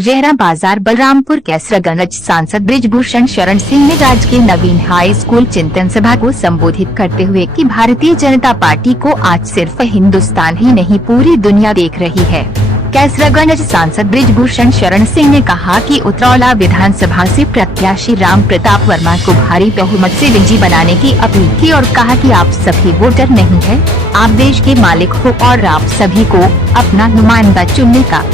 RERA बाजार बलरामपुर कैसरगंज सांसद बृजभूषण शरण सिंह ने राजकीय नवीन हाई स्कूल चिंतन सभा को संबोधित करते हुए कि भारतीय जनता पार्टी को आज सिर्फ हिंदुस्तान ही नहीं पूरी दुनिया देख रही है। कैसरगंज सांसद बृजभूषण शरण सिंह ने कहा कि उतरौला विधानसभा से प्रत्याशी राम प्रताप वर्मा को भारी बहुमत से विजयी बनाने की अपील की और कहा कि आप सभी वोटर नहीं है, आप देश के मालिक हो और आप सभी को अपना नुमाइंदा चुनने का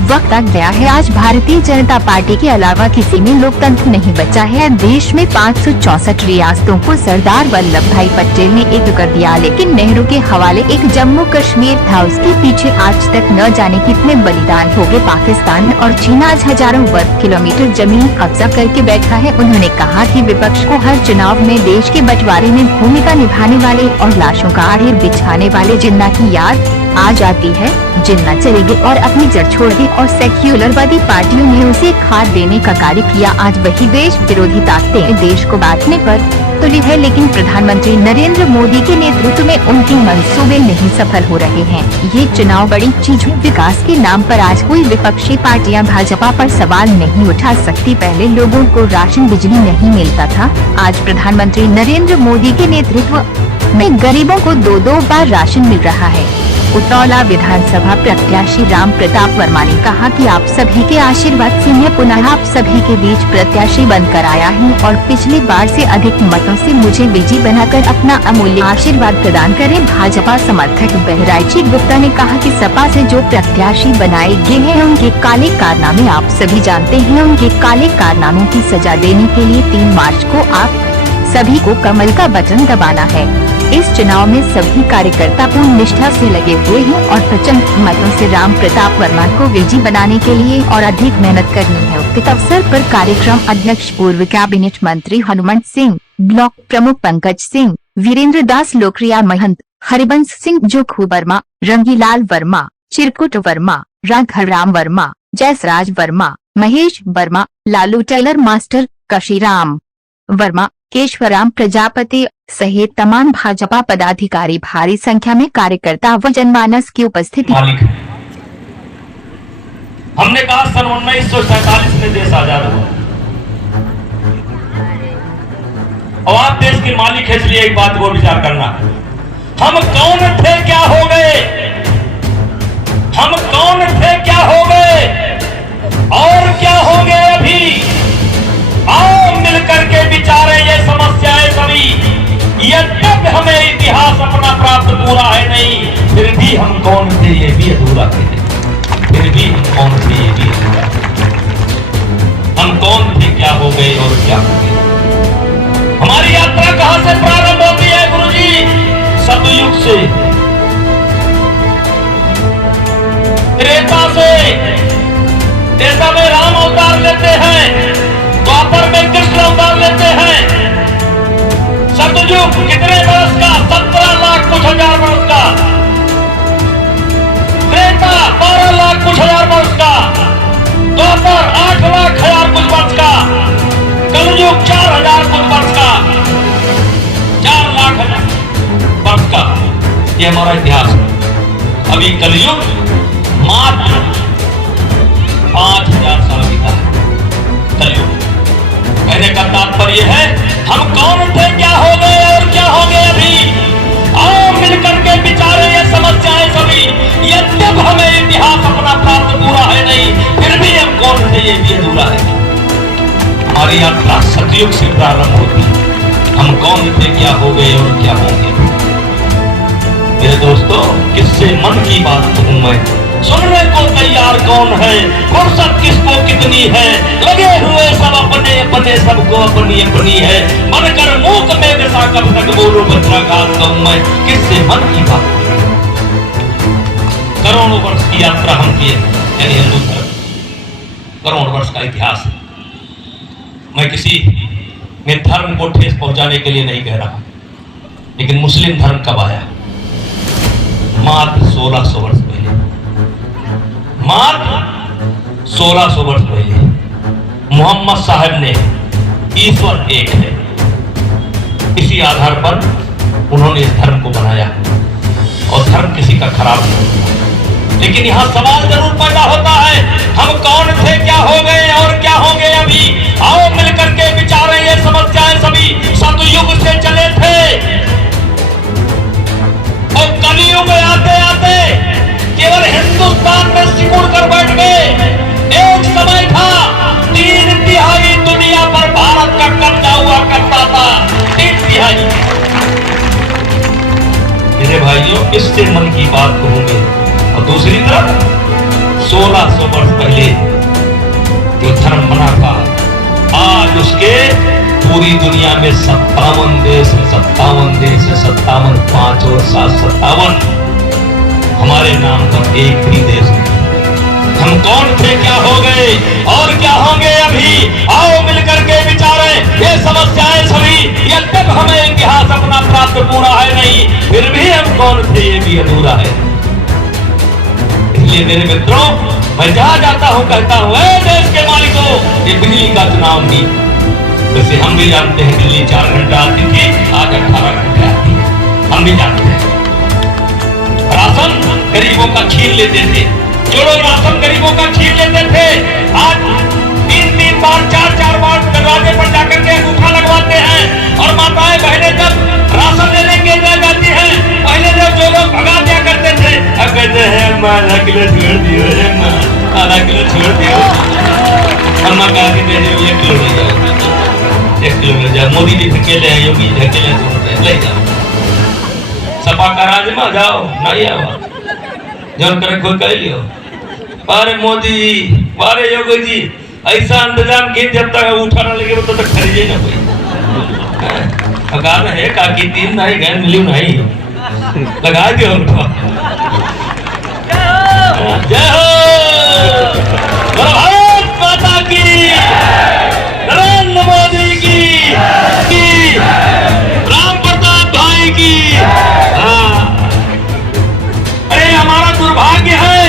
वक्त आ गया है। आज भारतीय जनता पार्टी के अलावा किसी में लोकतंत्र नहीं बचा है। देश में 564 रियासतों को सरदार वल्लभ भाई पटेल ने एक कर दिया, लेकिन नेहरू के हवाले एक जम्मू कश्मीर था। उसके पीछे आज तक न जाने कितने बलिदान हो गए। पाकिस्तान और चीन आज हजारों वर्ग किलोमीटर जमीन कब्जा करके बैठा है। उन्होंने कहा कि विपक्ष को हर चुनाव में देश के बंटवारे में भूमिका निभाने वाले और लाशों का ढेर बिछाने वाले जिन्ना की याद आ जाती है। जिन्ना चले गए और अपनी जड़ छोड़ दी और सेक्युलरवादी पार्टियों ने उसे खाद देने का कार्य किया। आज वही देश विरोधी ताकतें देश को बांटने पर तुली है, लेकिन प्रधानमंत्री नरेंद्र मोदी के नेतृत्व में उनके मंसूबे नहीं सफल हो रहे हैं। ये चुनाव बड़ी चीज है। विकास के नाम पर आज कोई विपक्षी पार्टियां भाजपा पर सवाल नहीं उठा सकती। पहले लोगों को राशन बिजली नहीं मिलता था, आज प्रधानमंत्री नरेंद्र मोदी के नेतृत्व में गरीबों को 2-2 बार राशन मिल रहा है। उतरौला विधानसभा प्रत्याशी राम प्रताप वर्मा ने कहा कि आप सभी के आशीर्वाद से मैं पुनः आप सभी के बीच प्रत्याशी बनकर आया हूं और पिछली बार से अधिक मतों से मुझे विजयी बनाकर अपना अमूल्य आशीर्वाद प्रदान करें। भाजपा समर्थक बहराइची गुप्ता ने कहा कि सपा से जो प्रत्याशी बनाए गए हैं उनके काले कारनामे आप सभी जानते हैं। उनके काले कारनामों की सजा देने के लिए 3 मार्च को आप सभी को कमल का बटन दबाना है। इस चुनाव में सभी कार्यकर्ता पूर्ण निष्ठा से लगे हुए हैं और प्रचंड मतों से राम प्रताप वर्मा को विजयी बनाने के लिए और अधिक मेहनत करनी है। उक्त अवसर पर कार्यक्रम अध्यक्ष पूर्व कैबिनेट मंत्री हनुमंत सिंह, ब्लॉक प्रमुख पंकज सिंह, वीरेंद्र दास लोकरिया महंत, हरिवंश सिंह जोखू वर्मा, रंगीलाल वर्मा, चिरकुट वर्मा, राघवराम वर्मा, जयसराज वर्मा, महेश वर्मा, लालू टेलर मास्टर, कशीराम वर्मा, केशवराम प्रजापति सहित तमाम भाजपा पदाधिकारी भारी संख्या में कार्यकर्ता व जनमानस की उपस्थिति। हमने कहा सन 1947 में देश आजाद हुआ और आप देश के मालिक है, इसलिए एक बात को विचार करना, हम कौन थे क्या हो गए, हम कौन थे क्या हो गए और क्या हो गए अभी। आओ मिलकर के विचारें ये समस्याएं सभी। यद्यपि हमें इतिहास अपना प्राप्त पूरा है नहीं, फिर भी हम कौन थे ये भी अधूरा है। फिर भी हम कौन थे ये भी अधूरा है। हम कौन थे क्या हो गए और क्या हो गए। हमारी यात्रा कहां से प्रारंभ होती है गुरुजी? सतयुग से, त्रेता से। त्रेता में राम अवतार लेते हैं, द्वापर में कृष्ण अवतार लेते हैं। सतयुग कितने वर्ष का? 17 लाख कुछ हजार वर्ष का। त्रेता 12 लाख कुछ हजार वर्ष का। द्वापर 8 लाख हजार कुछ वर्ष का। कलयुग 4000 कुछ वर्ष का। 4 लाख वर्ष का। ये हमारा इतिहास है। अभी कलयुग मात्र 5000 साल की था। कलयुग कहने का तात्पर्य है हम कौन थे क्या हो गए और क्या हो गए अभी। आओ मिलकर के विचारें ये समस्याएं सभी। यद्यप हमें इतिहास अपना प्राप्त पूरा है नहीं, फिर भी हम कौन थे ये भी अधूरा है। हमारी यात्रा सतयुग से प्रारंभ होती है। हम कौन थे क्या हो गए और क्या होंगे। मेरे दोस्तों, किससे मन की बात कहूं मैं, सुनने को तैयार कौन है, फुर्सत किसको कितनी है। लगे हुए सब अपने अपने, सबको अपनी अपनी है। बनकर मूक में दशा कब तक बोलो वज्राघात कहूं मैं, किससे मन की बात। करोड़ों वर्ष की यात्रा हम किए, यानी हिंदू धर्म करोड़ वर्ष का इतिहास है। मैं किसी में धर्म को ठेस पहुंचाने के लिए नहीं कह रहा, लेकिन मुस्लिम धर्म कब आया? मात्र 1600 वर्ष पहले। मात्र 1600 वर्ष पहले मोहम्मद साहब ने ईश्वर एक है, इसी आधार पर उन्होंने इस धर्म को बनाया। और धर्म किसी का खराब नहीं होता, लेकिन यहाँ सवाल जरूर पैदा होता है, हम कौन थे, क्या हो गए और क्या होंगे अभी। आओ मिलकर के विचारें ये समस्याएं सभी सतयुग से चले थे और कलयुग आते आते केवल हिंदुस्तान में सिकुड़ कर बैठ गए। एक समय था 3/3 दुनिया पर भारत का कब्जा हुआ करता था, 3/3। मेरे भाइयों, इससे मन की बात कहूंगे। और दूसरी तरफ 1600 वर्ष पहले जो धर्म बना था, आज उसके पूरी दुनिया में 57 देश है, 57 देश है, 57, 5 और 7, 57। हमारे नाम पर एक भी देश नहीं। हम कौन थे, क्या हो गए और क्या होंगे अभी। आओ मिलकर के विचारें ये समस्याएं सभी। जब तक हमें इतिहास अपना प्राप्त पूरा है नहीं, फिर भी हम कौन थे ये भी अधूरा है। इसलिए मेरे मित्रों, मैं जहां जाता हूं कहता हूं, देश के मालिकों, ये बिजली का चुनाव नहीं। वैसे हम भी जानते हैं दिल्ली 4 घंटा आती थी, आज 18 घंटे आती है। हम भी जानते हैं राशन गरीबों का छीन लेते थे, जो लोग राशन गरीबों का छीन लेते थे, आज 3-3 बार 4-4 बार दरवाजे पर जाकर के अंगूठा लगवाते हैं। और माताएं बहनें जब राशन लेने के लिए जाती हैं, पहले जो लोग भगा दिया करते थे, अब कहते हैं आधा किलो छोड़ दियो, आधा किलो छोड़ दियो। अम्मा कहा कि 1 किलो ले जाओ, 1 किलो ले जाओ। मोदी जी अकेले हैं, योगी जी अकेले ले जाओ। सपा का राज में जाओ, नहीं आओ, जौन करे कोई कह लियो। अरे मोदी जी, अरे योगी जी, ऐसा इंतजाम किए जब तक उठा ना लगे तो तक खरीदे ना कोई। अगान है काकी 3 नहीं गए मिली नहीं, लगा दियो उनको। जय हो भारत माता की, नरेंद्र मोदी की, राम प्रताप भाई की। अरे हमारा दुर्भाग्य है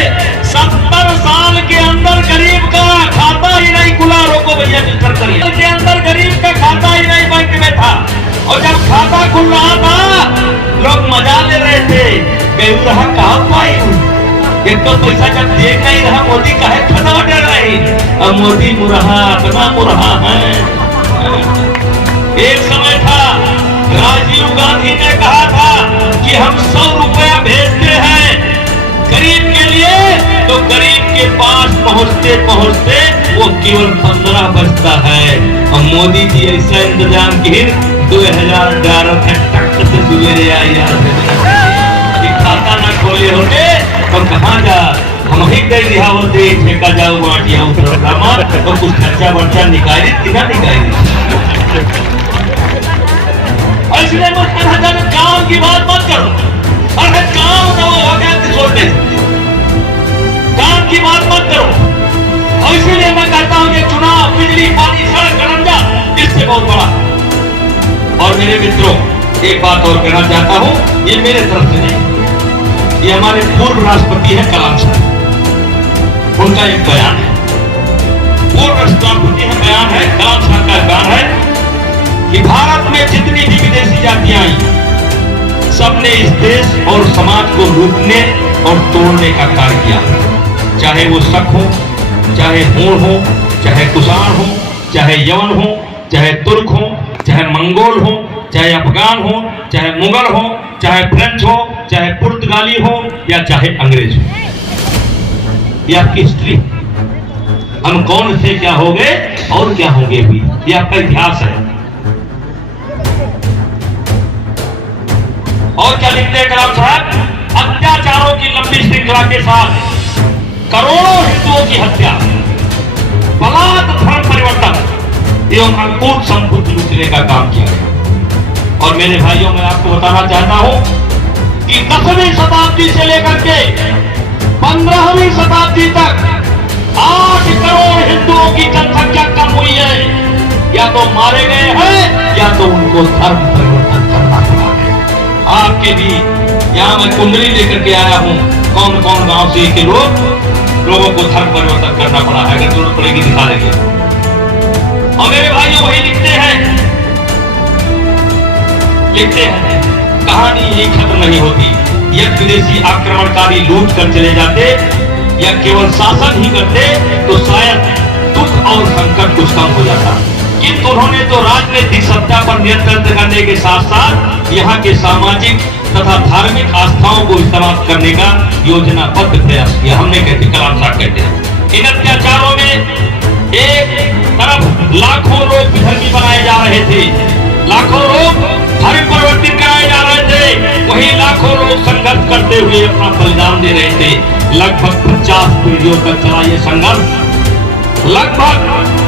70 साल के अंदर गरीब का खाता ही नहीं खुला। रोको भैया, मिलकर करिए। के अंदर गरीब का खाता ही नहीं बैंक में था, और जब खाता खुल रहा था लोग मजा ले रहे थे। कहीं रहा कहाँ पाई, एक तो पैसा जब देख नहीं रहा मोदी काहे खत्म कर रही। अब मोदी मुरहा, अपना मुरहा है। एक समय था राजीव गांधी ने कहा था कि हम 100 रुपया भेजते हैं गरीब के लिए, तो गरीब के पास पहुंचते पहुंचते वो केवल 15 बचता है। और मोदी जी ऐसा इंतजाम किए 2011 से टक से सवेरे आई खाता न खोले होते तो कहाँ जा, हम ही गए दिया होते ठेका जाओ बाटिया तो कुछ खर्चा वर्चा निकाली तीना निकाली। इसलिए काम की बात मत करो, अरे काम तो हो गया छोड़ दे, काम की बात मत करो। और इसीलिए मैं कहता हूँ कि चुनाव, बिजली, पानी, सड़क, गरंजा इससे बहुत बड़ा। और मेरे मित्रों, एक बात और कहना चाहता हूँ, ये मेरे तरफ से नहीं, ये हमारे पूर्व राष्ट्रपति है कलाम साहब, उनका एक बयान है। पूर्व राष्ट्रपति है बयान है, कलाम साहब का बयान है कि भारत में जितनी भी विदेशी जातियां आई, सबने इस देश और समाज को लूटने और तोड़ने का कार्य किया। चाहे वो शक हो, चाहे हूण हो, चाहे कुषाण हो, चाहे यवन हो, चाहे तुर्क हो, चाहे मंगोल हो, चाहे अफगान हो, चाहे मुगल हो, चाहे फ्रेंच हो, चाहे पुर्तगाली हो, या चाहे अंग्रेज हो। यह आपकी हिस्ट्री, हम कौन थे, क्या हो गए और क्या होंगे भी, यह आपका इतिहास है। और क्या लिखते हैं कलाम साहब, अत्याचारों की लंबी श्रृंखला के साथ करोड़ों हिंदुओं की हत्या, बलात् धर्म परिवर्तन एवं अंकुर संपत्ति लूटने का काम किया गया। और मेरे भाइयों, मैं आपको बताना चाहता हूं कि 10वीं शताब्दी से लेकर के 15वीं शताब्दी तक 8 करोड़ हिंदुओं की जनसंख्या कम हुई है। या तो मारे गए हैं या तो उनको धर्म परिवर्तन करना पड़ा है। आपके भी यहाँ मैं कुंडली लेकर के आया हूँ, कौन कौन गांव से के लोगों को धर्म परिवर्तन करना पड़ा है। अगर जरूरत पड़ेगी दिखा देंगे। और मेरे भाइयों वही लिखते हैं कहानी यही खत्म नहीं होती। या विदेशी आक्रमणकारी लूट कर चले जाते या केवल शासन ही करते तो शायद दुख और संकट कुछ कम हो जाता, किंतु उन्होंने तो राजनीतिक सत्ता पर नियंत्रण करने के साथ साथ यहाँ के सामाजिक तथा धार्मिक आस्थाओं को इस्तेमाल करने का योजनाबद्ध प्रयास किया। हमने कहते, कलाम साहब कहते हैं, इन अत्याचारों में एक तरफ लाखों लोग विधर्मी बनाए जा रहे थे, लाखों लोग धर्म परिवर्तित कराए जा रहे थे, वहीं लाखों लोग संघर्ष करते हुए अपना बलिदान दे रहे थे। लगभग 50 पीढ़ियों तक चला ये संघर्ष, लगभग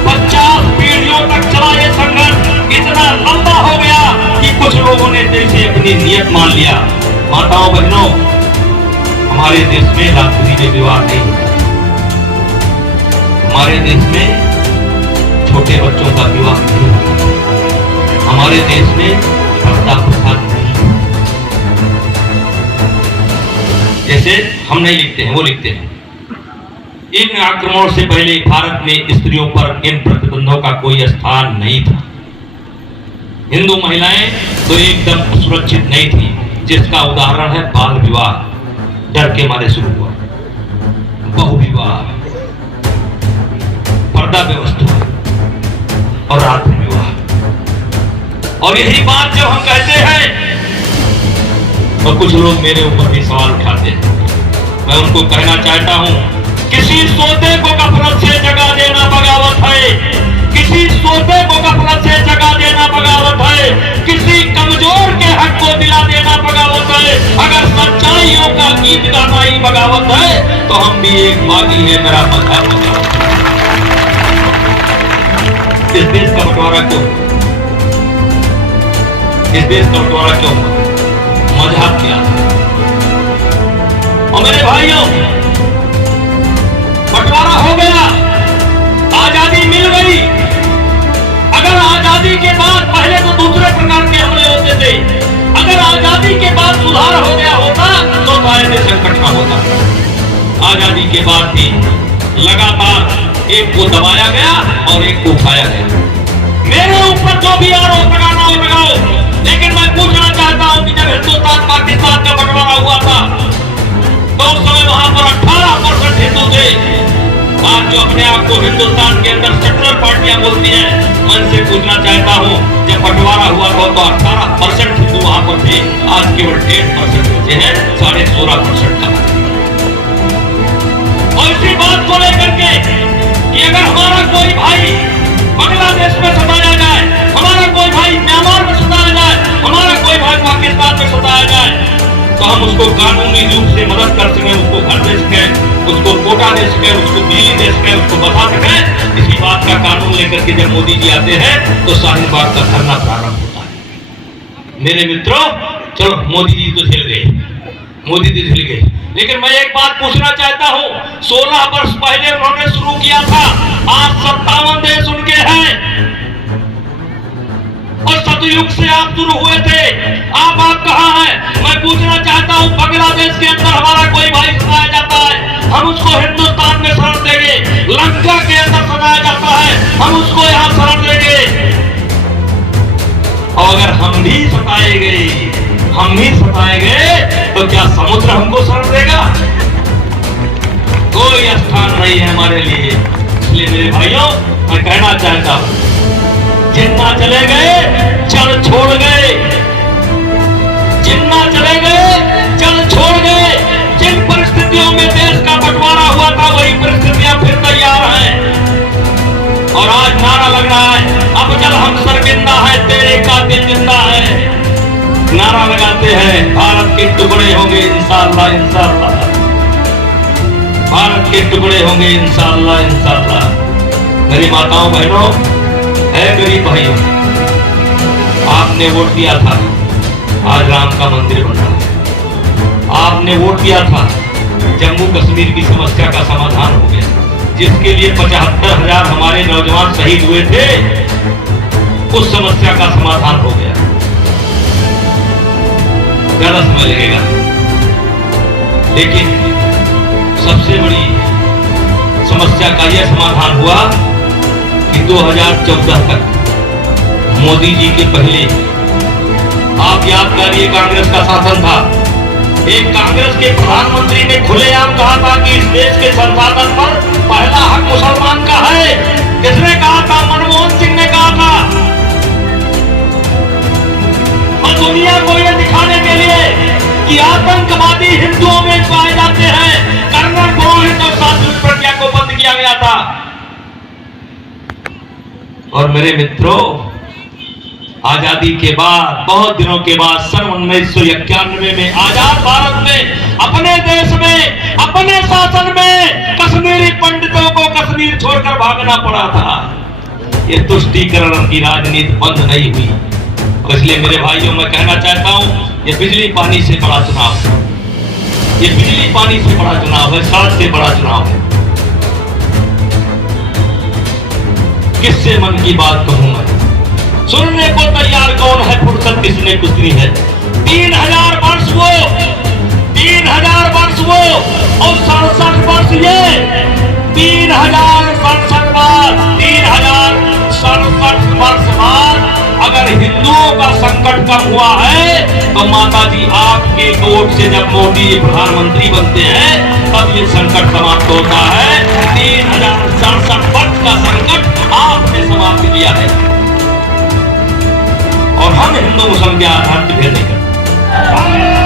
50 पीढ़ियों तक चला ये संघर्ष इतना लंबा हो गया कि कुछ लोगों ने दिल से अपनी नियत मान लिया। माताओं बहनों, हमारे देश में रात्रि में विवाह नहीं होता, हमारे देश में छोटे बच्चों का विवाह नहीं होता, हमारे देश में पर्दा प्रथा नहीं। जैसे हम नहीं लिखते हैं, वो लिखते हैं। इन आक्रमणों से पहले भारत में स्त्रियों पर इन प्रतिबंधों का कोई स्थान नहीं था। हिंदू महिलाएं तो एकदम सुरक्षित नहीं थी, जिसका उदाहरण है बाल विवाह, डर के मारे शुरू हुआ, बहु विवाह, पर्दा व्यवस्था और रात्रि विवाह। और यही बात जब हम कहते हैं तो कुछ लोग मेरे ऊपर भी सवाल उठाते हैं। मैं उनको कहना चाहता हूं, किसी सोते को गफलत से जगा देना बगावत है, किसी सोते को गफलत से जगा देना बगावत है, किसी कमजोर के हक को दिला देना बगावत है। अगर सच्चाइयों का गीत गाना ही बगावत है तो हम भी एक बागी है, मेरा मजहब बगावत है। इस देश का बंटवारा क्यों, इस देश का बंटवारा क्यों, मजहब क्या था? और मेरे भाइयों, बंटवारा हो गया, आजादी मिल गई। अगर आजादी के बाद, पहले तो दूसरे प्रकार के हमले होते थे, अगर आजादी के बाद सुधार हो गया होता तो शायद संकट ना होता। आजादी के बाद भी लगातार एक को दबाया गया और एक को उठाया गया। मेरे ऊपर जो भी आरोप लगाना हो लगाओ, लेकिन मैं पूछना चाहता हूं कि जब हिंदुस्तान पाकिस्तान का बंटवारा हुआ था तो उस समय वहां पर 18% हिंदू थे। आज जो अपने आप को हिंदुस्तान के अंदर सेकुलर पार्टियां बोलती हैं, मैं इनसे पूछना चाहता हूं, जब बंटवारा हुआ था तो 18% हिंदू वहां पर थे, आज केवल 1% बचे हैं, 16.5% का। और इसी बात को लेकर के कि अगर हमारा कोई भाई बांग्लादेश में सताया जाए, हमारा कोई भाई म्यांमार में सताया जाए, हमारा कोई भाई पाकिस्तान में सताया जाए, तो हम उसको कानूनी रूप से मदद कर सकें, उसको घर दे सकें, उसको कोटा दे सकें, उसको बिजली दे सकें, उसको बता सकें। इसी बात का कानून लेकर के जब मोदी जी आते हैं तो शाहीनबाग का धरना प्रारंभ होता है। मेरे मित्रों, चलो मोदी जी तो झेल गए, मोदी जी झेल गए, लेकिन मैं एक बात पूछना चाहता हूं, 16 वर्ष पहले उन्होंने शुरू किया था, आज 57 देश उनके हैं और सतयुग से आप शुरू हुए थे। आप कहां हैं? मैं पूछना चाहता हूं, बांग्लादेश के अंदर हमारा कोई भाई सताया जाता है, हम उसको हिंदुस्तान में शरण देंगे। लंका के अंदर सताया जाता है, हम उसको यहां शरण देंगे। और अगर हम भी सताए गए तो क्या समुद्र हमको शरण देगा? कोई स्थान नहीं है हमारे लिए। इसलिए मेरे भाइयों, मैं कहना चाहता हूं, जिन्ना चले गए जल छोड़ गए, जिन्ना चले गए जल छोड़ गए। जिन परिस्थितियों में देश का बंटवारा हुआ था वही परिस्थितियां फिर तैयार हैं। और आज नारा लग रहा है, अब जल हम शर्मिंदा है, तेरे कातिल जिंदा है। नारा लगाते हैं, भारत के टुकड़े होंगे इंशाअल्लाह, इंशाअल्लाह, भारत के टुकड़े होंगे इंशाअल्लाह, इंशाअल्लाह। मेरी माताओं बहनों, है गरीब भाइयों, आपने वोट दिया था, आज राम का मंदिर बन रहा है। आपने वोट दिया था, जम्मू कश्मीर की समस्या का समाधान हो गया, जिसके लिए 75,000 हमारे नौजवान शहीद हुए थे, उस समस्या का समाधान हो गया। ज्यादा समय लगेगा, लेकिन सबसे बड़ी समस्या का यह समाधान हुआ कि 2014 तक मोदी जी के पहले, आप याद करिए, कांग्रेस का शासन था, एक कांग्रेस के प्रधानमंत्री ने खुलेआम कहा था कि इस देश के संसाधन पर पहला हक मुसलमान का है। किसने कहा था? मनमोहन सिंह ने कहा था। और दुनिया को यह दिखाने के लिए कि आतंकवादी हिंदुओं में पाए जाते हैं, कर्नल पुरोहित और साधु प्रज्ञा को बंद किया गया था। और मेरे मित्रों, आजादी के बाद बहुत दिनों के बाद सन 1991 में आजाद भारत में अपने देश में अपने शासन में कश्मीरी पंडितों को कश्मीर छोड़कर भागना पड़ा था। ये तुष्टीकरण की राजनीति बंद नहीं हुई। और इसलिए मेरे भाइयों, मैं कहना चाहता हूं, ये बिजली पानी से बड़ा चुनाव है, ये बिजली पानी से बड़ा चुनाव है, सड़क से बड़ा चुनाव है। किससे मन की बात कहूं मैं? सुनने को तैयार कौन है? फुर्सत किसने गुजरी है? 3000 वर्ष वो, 3000 वर्ष वो और 67 वर्ष ये। 3067 बाद, 3067 वर्ष बाद अगर हिंदुओं का संकट कम हुआ है तो माता जी आपके वोट से जब मोदी प्रधानमंत्री बनते हैं तब ये संकट समाप्त होता है। 3067 वर्ष का संकट आपने समाप्त किया है। और हम हिंदू मुसलमान भेद नहीं करते।